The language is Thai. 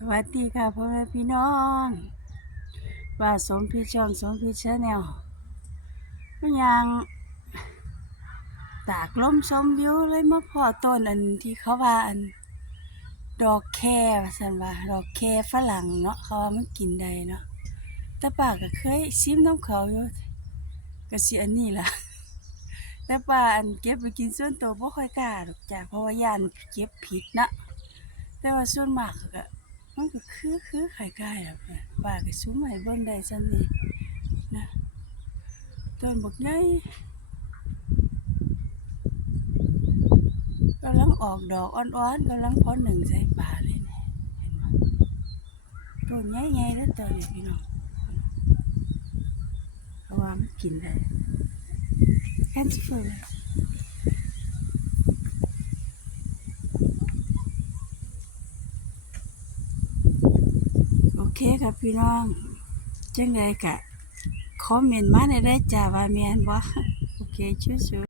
สวัสดีค่ะพ่อแม่พี่น้องว่าสมพี่ช่องสมพี่ชาแนลมันยังตากลมชมวิวเลยมาพอต้นอันที่เขาว่าอัน ดอกแค่สันว่าดอกแคฝรั่งเนาะเขาว่ามันกินได้เนาะแต่ป้าก็เคยซิมน้ำเขาอยู่ก็สิอันนี้ล่ะแต่ป้าอันเก็บไปกินส่วนตัวบ่ค่อยกล้าดอกจ้ะเพราะว่าย่านเก็บผิดนะแต่ว่าส่วนมากก็ คือคือไข่ไก่อะเพื่อนป้าก็ซุ้มให้เบิ่งได้ซั้นนี่นะต้นบักใหญ่กำลังออกดอกอ่อนๆกำลังพอหนึ่งใส่ป่าเลยเนี่ยเห็นบ่ต้นใหญ่ๆแล้วตัวนี้พี่น้องเพราะว่ามันกินได้แค่สิเฟื่อเลย โอ เคครับพี่น้อง จังไดกะคอมเมนต์มาในได้จ้าว่าแม่นบ่โอเคชู้ๆ